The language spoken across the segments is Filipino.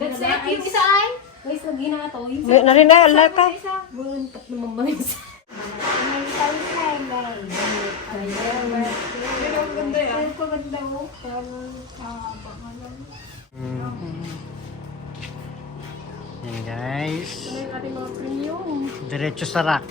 That's it, yung isa ay. Guys, lagi na ito. Narin na, ala ka. Buntak naman ba yung isa? Pero ang ganda yan. Ang paganda mo. Yan guys. Ano yung ating mga premium? Diretso sa rack.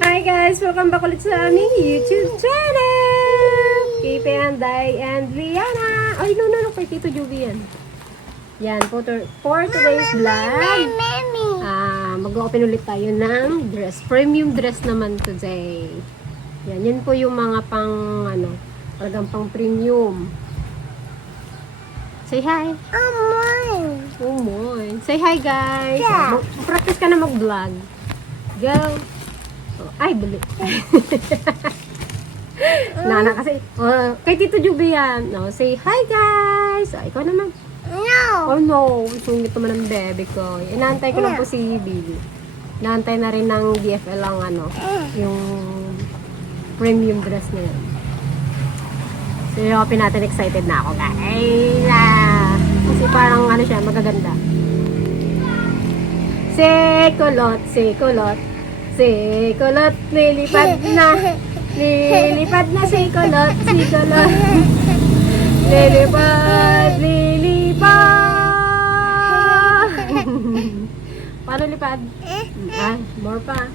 Hi guys! Welcome back ulit sa aming YouTube channel! Kay Panday and Rihanna! Ay, no, kay Tito Juby yan. Yan, for today's vlog. Mag-open ulit tayo ng dress. Premium dress naman today. Yan po yung mga pang, talagang pang premium. Say hi! Oh my! Say hi guys! Practice ka na mag-vlog. Go! Ay, bali. Nana kasi. Kay Tito Juby yan. No, say hi guys. Ikaw naman. No! Oh no. Sungit naman ang bebe ko. Inaantay ko lang po si Billy. Inaantay na rin ng DFL ang yung premium dress na yun. So yung open natin, excited na ako guys. Kasi parang siya, magaganda. Sekulot, sekulot. Sikulot, lilipad na. Lilipad na sikulot, sikulot. Lilipad, lilipad. Paano lipad? More pa.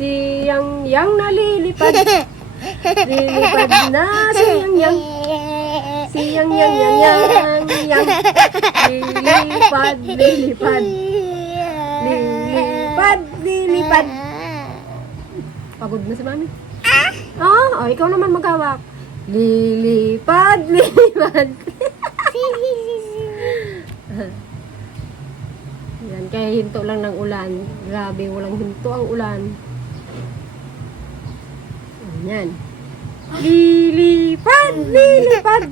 Siyang nalilipad. Lilipad na, siyang. Siyang yang. Lilipad, lilipad. Lilipad. Pagod na si Mami. Ikaw naman maghawak. Lilipad. Yan, kaya hinto lang ng ulan. Grabe, walang hinto ang ulan. Yan. Lilipad. Lilipad.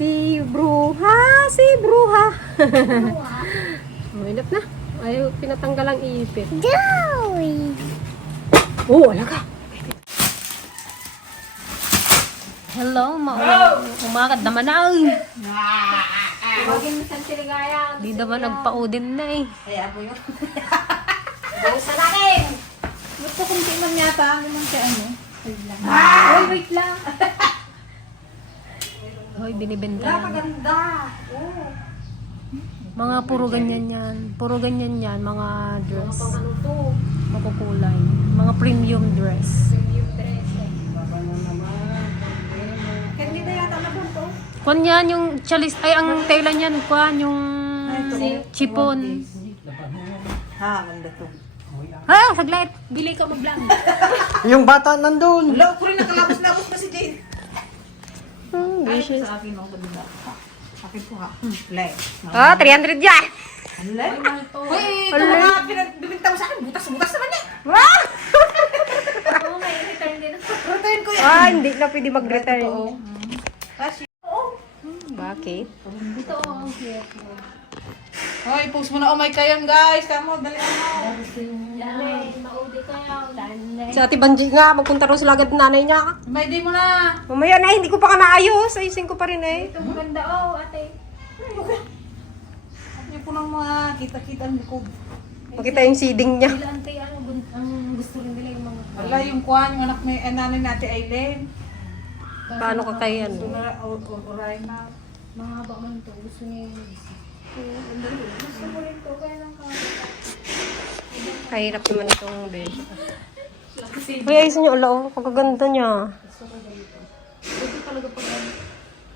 Si bruha. Mainap na. Ayaw, pinatanggal ang ipit. Wala ka. Hello, umakad naman na. Di naman nagpa-udin na eh. Kaya po yun. Bausa natin! Gusto kong tingnan yata. Ano siya wait lang. Hoy, binibenta Wala, yan. maganda. Mga puro ganyan yan. Puro ganyan yan, mga dress. Makukulay. Mga premium dress. Hindi na yata na to. Kung yan yung chalis, ay ang tela niyan, kung yung chipon. Ganda to. Saglit. Bili ka mag-vlog. Yung bata nandun. Wala, ko rin nakalapos-lapos na si Jade. Dishes. Sa akin ako ganda. Akin po ha. Play. 300 yan. Uy, ito mga bibinta mo sa akin. Butas-butas naman eh. Return ko yan. Hindi na pwede mag-return. Bakit? Hoy, post mo na. Oh my kayan guys. Tamo, dali mo. Si Ate Banji nga, magpunta rin sila agad nanay niya. May day mo na. Mamaya na, hindi ko pa ka naayos. Ayusin ko pa rin eh. Ito maganda ate. Yung po ng mga kita-kita ang likod. Makita yung seeding niya. Ang gusto rin nila yung mga... Wala, yung kuhan, yung anak may nanay natin Aileen. Paano ka kaya Gusto na, oray na. Mahaba man ito. Gusto niya yung... Gusto mo rin to, kaya lang ka. Kahirap naman itong beso. Uy, ayusin niyo ulo. Kagaganda niya. Ito talaga pag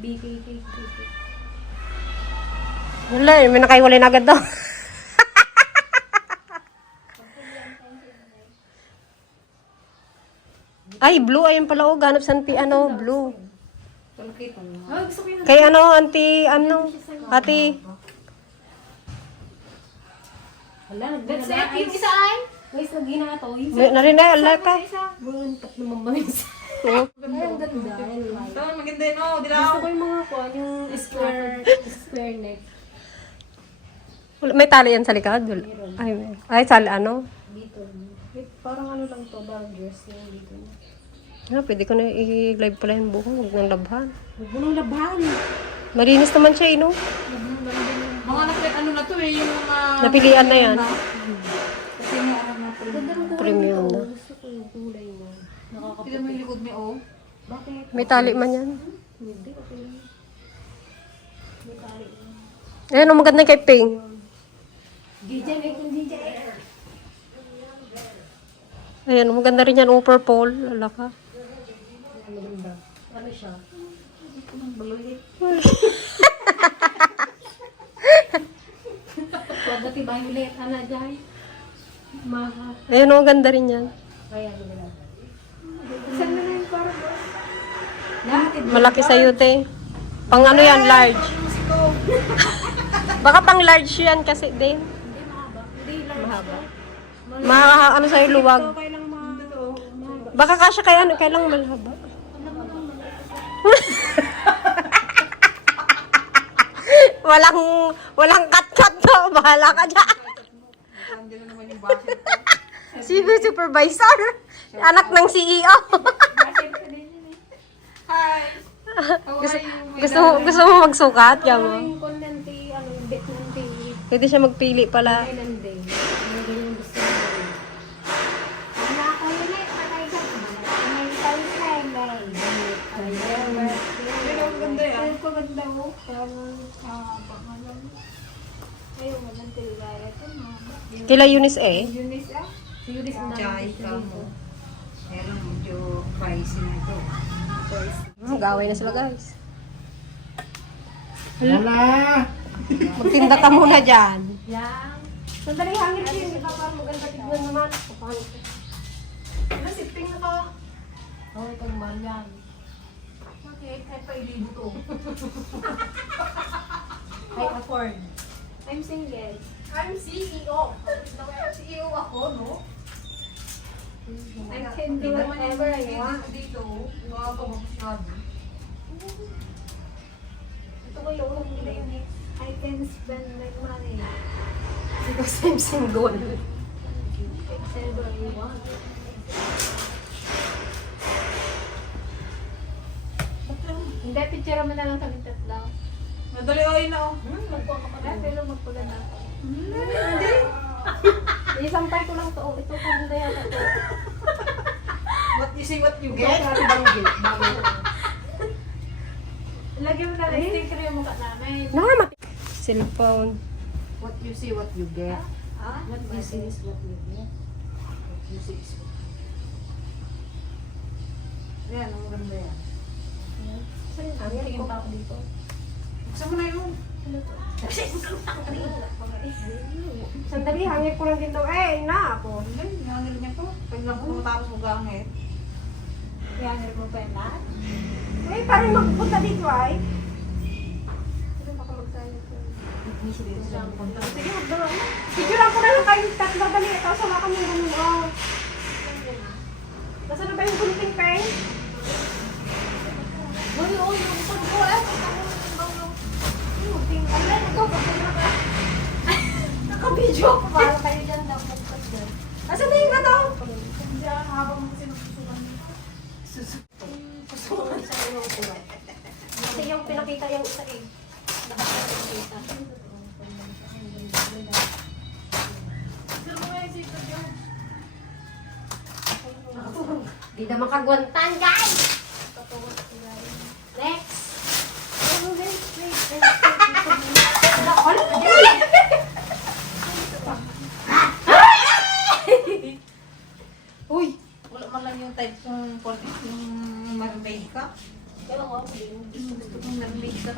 BKK. Wala, may nakaiwalay na agad daw. Ay, blue. Ayun pala o. Ganap sa blue. Kay auntie, ate. That's it, yung isa ay. Guys, lagi na ito. Narin na, ala ka. Buntak naman ba yung isa? Oh. Ay, ang ganda. I like. Ito, maganda yun, oh. Dilaw. Gusto ko yung mga yung square neck. May tali yan sa likod? Ay, sa ano? Dito. Parang ano lang to, burgers yung dito. Pwede ko na i-live pala yung buko. Huwag nang labhan. Huwag mo nang labahan. Malinis naman siya, no? Mga ano na to eh, yung mga... Napilian na yan. Kasi may alam na to. Ganda ng kulay Premium nito. na. Gusto ko yung kulay mo. Tignan mo yung likod niya, oh. Bakit? May tali man yan. Hindi, okay lang. May tali lang. Ayun, ang maganda kay Pink. DJ, make yung DJ. Ayan, ang maganda rin yan. Oh, purple. Lala ka. Maganda. Ano siya? Huwag na tibay ulit. Ano dyan? Maha. Ayun, ang ganda rin yan. Kaya nila. Saan na yung parang? Lahat. Malaki sa'yo, te. Pang ano yan, large. Baka pang large yan kasi din. Hindi mahaba. Hindi lang. Mahaba. Ano sa'yo, luwag. Kailang mahaba. Baka kasya kaya ano, kailang malhaba. walang cut-cut to. Bahala ka dyan. Nandiyan na naman yung basit. Sino supervisor? Anak ng CEO. Hi! gusto mo magsukat? Kaya mo. Yung konti, ano, yung bit ng tea. Pwede siya magpili pala. Kailan din. Ano ganyan gusto mo din. Ano ako yun eh, patay ka. May tayo na Pero ang ganda yan. Ay, paganda mo. Parang, pangalan. Ayaw mo ng tilgaya ito, mahaba. Kila Eunice eh. Eunice, ah? Si Eunice ang Chay ka mo. Meron medyo pricey na ito. Gawin na sila guys. Wala! Magtinda ka muna dyan. Yan. Sandali hangin siya. Di ba parang maganda tignan naman. Ano, siping na ka? Oh, itong Marian. Bakit? Kahit pa ilibo to. I afford. I'm single. I'm CEO. CEO ako, no? I can do whatever I want. Dito, mga pamasyado. Ito ko yung limit. I can spend my money. Because I'm single. Whatever I want. Hindi, picture mo na lang kami tatlo. Madali oy na, oh. Magpuha ka pala, pero magpaganda ako. Isampay ko lang to. Oh, ito ko hindi yata to. What you see, what you Ito get. ka banggit. Lagyan mo na lang sticker yung mukha namin. Naman. Cellphone. What you see, what you get. Ah? What you see is what you get. What you see is what yan, ang ganda yan. Tingin pa ako dito. Buksan mo na yun. Sandali, hangin ko lang dito. Eh, na ako. Hindi, nangangil niya po. Pag lang po matapos mag-aangit. Kaya mo pa yung lahat. Eh, parang magpunta dito ay. Sino baka magsayo ko? Sige, magdala. Picturean ko na lang kayo tatlo. Dali, ito. Sama kami ng ganun. Nasaan na ba yung gunting pen? Uy, uy, yung pag ko eh. Naka-video ako para kayo dyan daw. Nasaan na yung gato? Diyan, habang sinususukan nito. Kasi yung pinakita yung isa eh. Nakakita. Sino mo nga yung secret yun? Di na makagwantan, guys! Next. Uy! Wala man lang yung type yung marmay ka. Kaya ako ako din. Gusto kong marmay ka.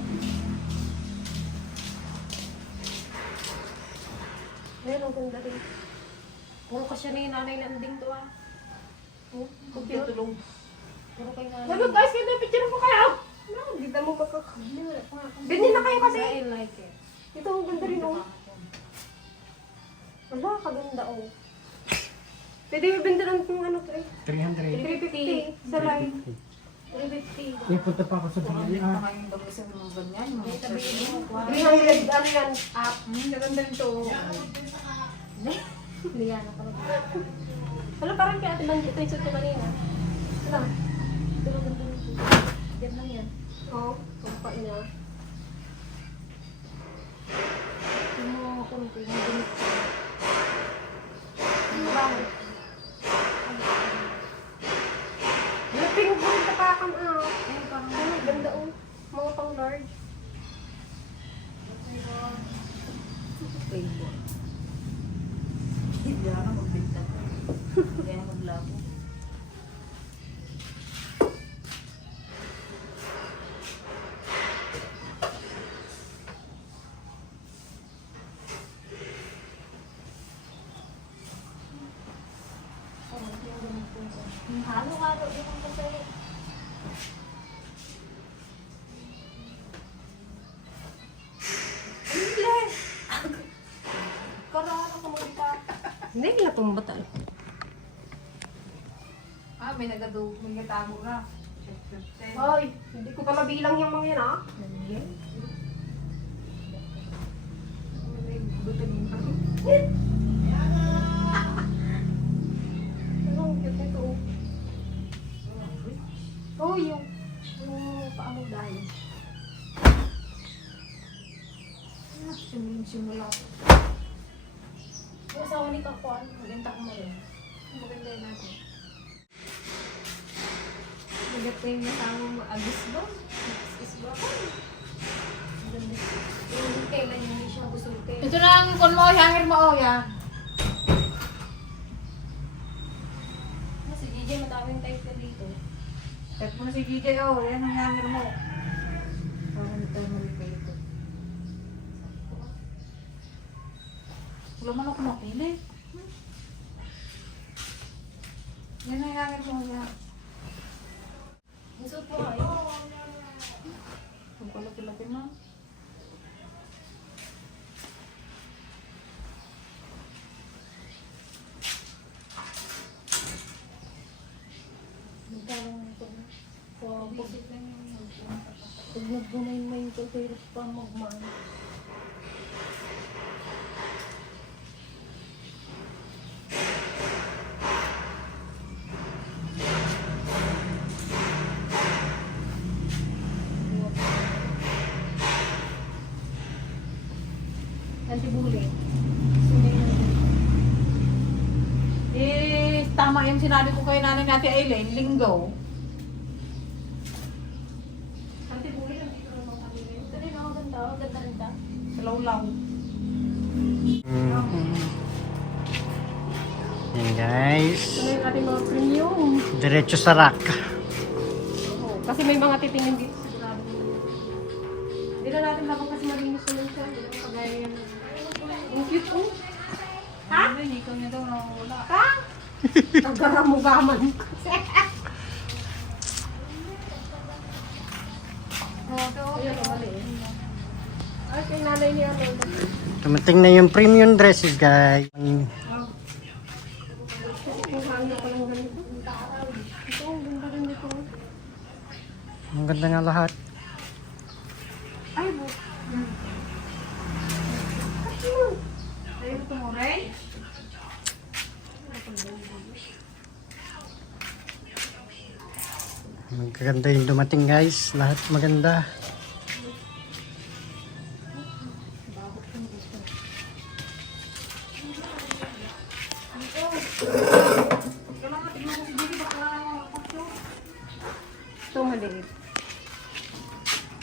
Meron ganda rin. Puro ka siya ni Nanay Landing to ah. Tulong. Puro kayo nga. Ano guys, kaya picture ko kayo? No, hindi mo makakabili. Hindi, wala pa nga. Ganyan na kayo kasi. I like it. Ito ang ganda rin oh. Wala, kaganda oh. Pwede Pwede bibindaran kung ano to eh. 300. 350 sa line. 350. Punta pa ako sa bahay. Baka yung bago sa mga ganyan. Mga sabihin mo. 300, ano yan? Up. Gaganda nito. Hindi yan. Wala parang kaya ate Banjit na yung suot ko kanina. Wala. Pero ganda nito. Yan lang yan. Oo. Kumpa niya. Yung mga kunti. Yung ganit. Ano ba? Yung pink boy na kakam out. Ayun, parang Ay, ganda oh. Mga pang large. playboy. Hindi ako magbinta. Hindi ako maglabo. Halo-halo din ang kasi. Karano ka magpa. Hindi nila pumbatal. Ah, may nagatago na. Ay, hindi ko pa mabilang yung mga yan ah. Ano, ang cute nito oh. Oh, yung paano dahil. Simula. Yung asawa ni Kakuan. Maganda ko mo rin. Maganda yun natin. Maganda yung nasama mo. Agis ba? Agis ba? Maganda. Yung kailan yung hindi siya gusulte. Ito na ang kon mo, hanger mo, oh, ya. Si DJ madaming type na dito. Type mo na si DJ, oh, yan ang hanger mo. Parang ito mo rin kayo ito. Wala man ako mapili. Yan ang hanger mo, ya. Ang suot mo ay. Ang palaki-laki mo. Parang ito. Visit lang yung pag nagbumayin-mayin ko, hirap pa magmaan. Anti-bully. Eh, tama yung sinabi ko kay nanay natin Aileen, linggo. Anti-bully, nandito naman kami ngayon. Ito din ako ganda, ganda-ganda. Sa lawlaw. Yan guys. Ito na yung ating mga premium. Diretso sa rack. Oo, kasi may mga titingin dito sigurado. Hindi na natin labang kasi malinis naman siya. Hindi naman kagaya yan. Ang cute oh. Ha? Hindi ko niya daw nawawala. Ha? Nagkaramugaman. Ayan, mali eh. Ay, kay nanay ni Arnold. Tumating na yung premium dresses guys. Kung hangin ko lang ganito. Ito, ang ganda rin dito. Ang ganda nga lahat. Ay, bu. Ayaw ito mo, Ray? Magaganda yung dumating guys. Lahat maganda. Ito, maliit.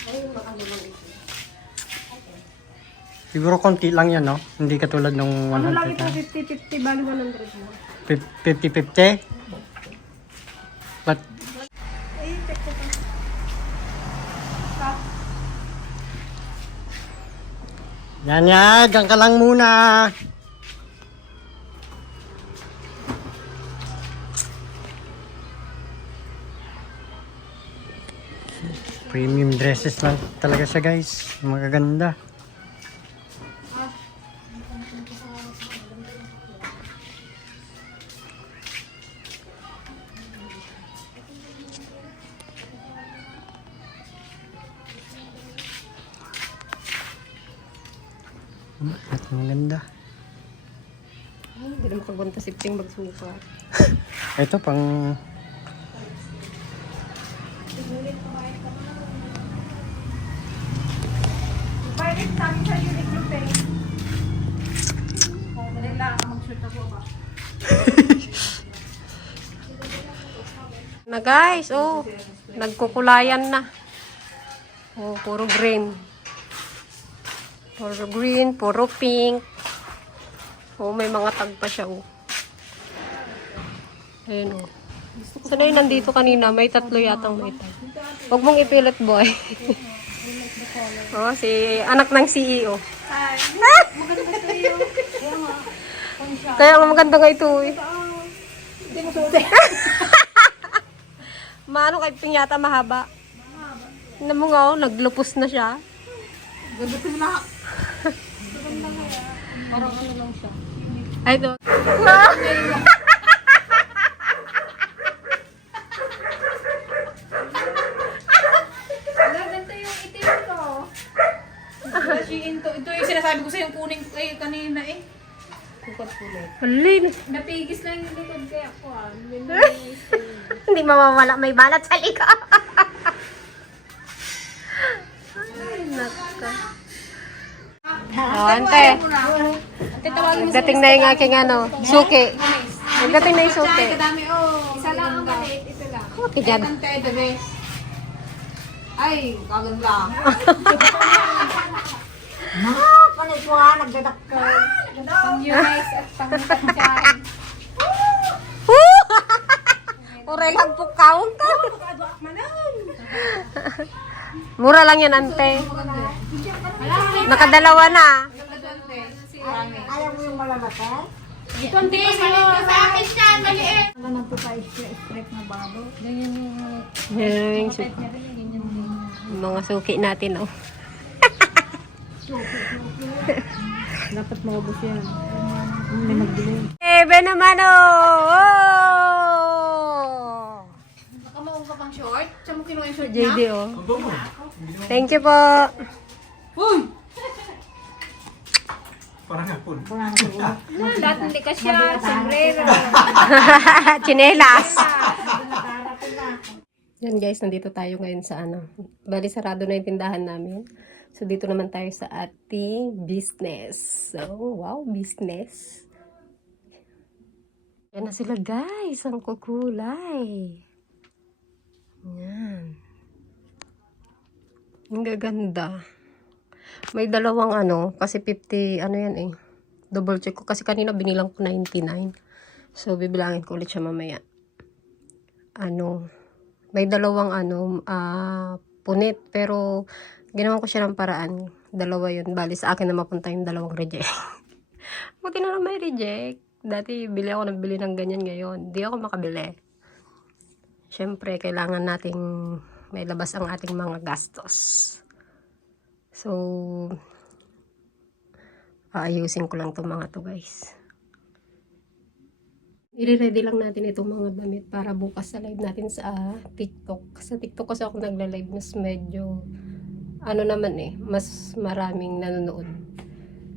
Ayun, maliit. Siguro konti lang yan, no? Hindi katulad nung 100. Ano lang ito, ha? 50-50, bali 100 mo. 50-50? But, Ay, check ko pa. yan yan. Diyan ka lang muna. Premium dresses lang talaga siya guys. Magaganda. At maganda. Ay, hindi na makagunta si Ping magsuka. Ito pang... Bakit sabi sa Uniqlo Pay? Dali lang ako mag-shoot ako ba? Na guys, oh. Nagkukulayan na. Oh, puro green. Puro green, puro pink. Oh, may mga tag pa siya, oh. Ayun, oh. Sana yun nandito kanina, may 3 yatang may tag. Huwag mong ipilit, boy. Oh, si anak ng CEO. Ay, maganda to yun. Kaya nga maganda nga ito, eh. Hindi mo suot. Maano kay Ping yata mahaba. Tignan mo nga, oh, naglupos na siya. Ganda to na. Parang ano lang siya. Ay, ito. Wala, ganito yung itim ko. Ito yung sinasabi ko sa yung kuning kanina eh. Halin. Napigis lang yung likod kaya ako ah. Hindi mawawala, may balat sa likod. Ay, naka. Oh, ante. Nagdating na yung aking ano, suki. Nagdating na yung suki. Kadami oh. Isa lang ang maliit, ito lang. Okay, dyan. Ante, the best. Ay, kaganda. Panis mo nga, nagdadak ka. Pang US at pang sunshine. Uray lang po kaon ka. Mura lang yan, ante. Nakadalawa na. Ayaw mo yung malalaki? Hindi, maliit ka sa akin yan, maliit. Ano nang pupa-strip na babo? Ganyan yung Yan yung pet niya rin, ganyan din. mga suki natin, oh. Dapat maubos yan. Hindi magbili. Ebe naman, oh! Oh! Baka maubos ka pang short? Saan mo kinuha yung short niya? JD, oh. Thank you po. Uy! Lahat hindi ka siya. Sombrero. Chinelas. Yan guys, nandito tayo ngayon sa ano. Bali, sarado na yung tindahan namin. So, dito naman tayo sa ating business. So, wow, business. Yan na sila guys. Ang kukulay. Yan. Ang gaganda. May dalawang ano, kasi 50, ano yan eh. Double check ko. Kasi kanina binilang ko 99. So, bibilangin ko ulit siya mamaya. Ano, may dalawang ano, punit. Pero, ginawa ko siya ng paraan. Dalawa yun. Bali, sa akin na mapunta yung dalawang reject. Buti na lang may reject. Dati, bili ako ng bili ng ganyan ngayon. Di ako makabili. Siyempre, kailangan nating may labas ang ating mga gastos. So, aayusin ko lang itong mga to guys. I-ready lang natin itong mga damit para bukas sa live natin sa TikTok. Sa TikTok kasi ako nagla-live, mas medyo ano naman eh, mas maraming nanonood.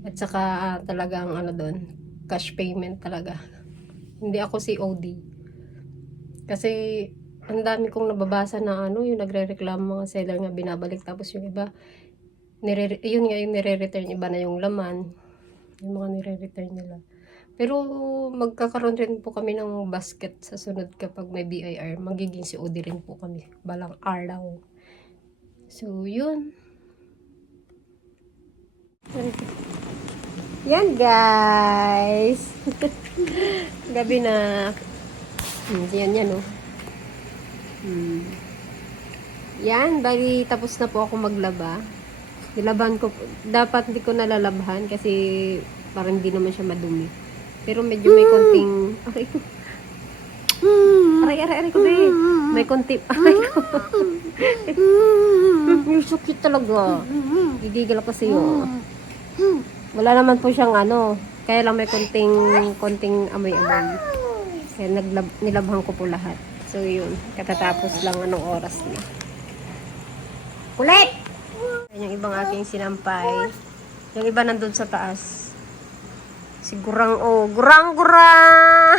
At saka talagang ano doon, cash payment talaga. Hindi ako COD. Kasi ang dami kong nababasa na ano, yung nagre-reklamo mga seller nga binabalik, tapos yung iba yun nga yung nire-return, iba na yung laman, yung mga nire-return nila. Pero magkakaroon rin po kami ng basket sa sunod kapag may BIR. Magiging COD rin po kami balang araw. So yun. Yan guys. Gabi na. Yan oh. Yan, bali tapos na po ako maglaba. Nilaban ko, dapat hindi ko nalalabhan kasi parang hindi naman siya madumi. Pero medyo may konting, aray ko be. May konting, aray ko. You're so cute talaga. Gigigil ako sa'yo. Wala naman po siyang ano, kaya lang may konting amoy-amoy. Kaya nilabhan ko po lahat. So yun, katatapos lang anong oras na. Kulit! Yan yung ibang aking sinampay. Yung iba nandun sa taas. Sigurang gurang-gurang!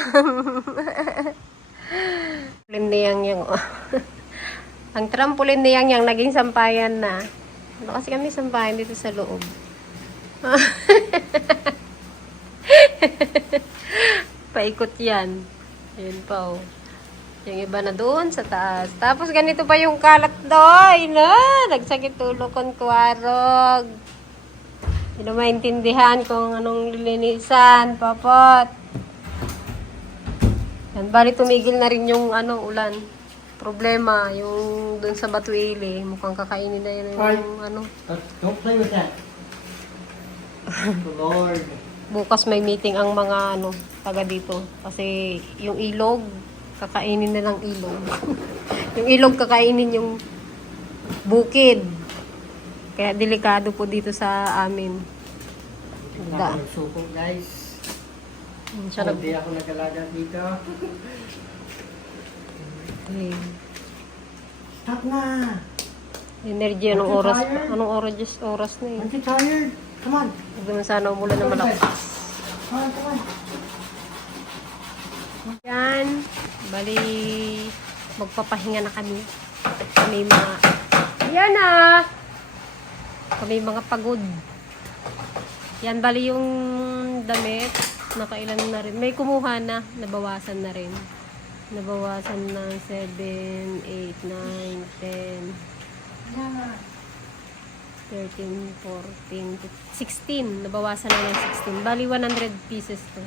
Trampoline ni Yang oh. Ang trampoline ni Yang naging sampayan na. Ano kasi kami sampayan dito sa loob. Paikot yan. Ayun pa oh. Yung iba na doon sa taas. Tapos ganito pa yung kalat doon. Nagsakit ulo kon kuwarog. Hindi na maintindihan kung anong lilinisan, papot. Yan, bali tumigil na rin yung ulan. Problema, yung doon sa Batuili, mukhang kakainin na yun yung Don't play with that. Lord. Bukas may meeting ang mga taga dito. Kasi yung ilog, kakainin na ng ilog. Yung ilog kakainin yung bukid. Kaya delikado po dito sa amin. Da. Suko guys. Siya nag- Hindi ako nag-alaga dito. Eh, Stop na! energy, anong oras? Anong oras na eh. Aren't you tired? Come on. Huwag naman sana umulan na malakas. Come on, come on. Yan. Bali, magpapahinga na kami. Kami mga, yan ah! Kami mga pagod. Yan, bali yung damit, nakailan na rin. May kumuha na, nabawasan na rin. Nabawasan ng 7, 8, 9, 10, 13, 14, 16. Nabawasan na ng 16. Bali, 100 pieces to.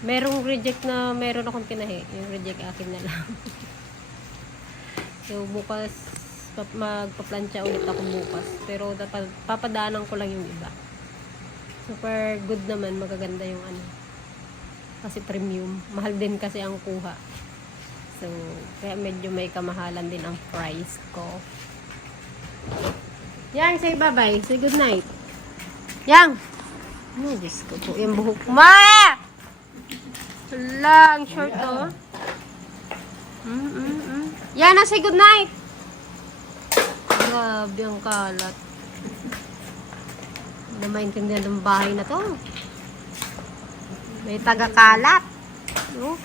Merong reject na meron akong pinahi. Yung reject akin na lang. So, bukas, magpaplansya ulit ako bukas. Pero, dapat, papadaanan ko lang yung iba. Super good naman. Magaganda yung kasi premium. Mahal din kasi ang kuha. So, kaya medyo may kamahalan din ang price ko. Yang, say bye-bye. Say good night. Yang! Oh, Diyos ko po. Yung buhok. Ma! Lang, short oh. Yan na, say good night. Grabe ang kalat. Hindi na maintindihan ng bahay na to. May taga-kalat. No?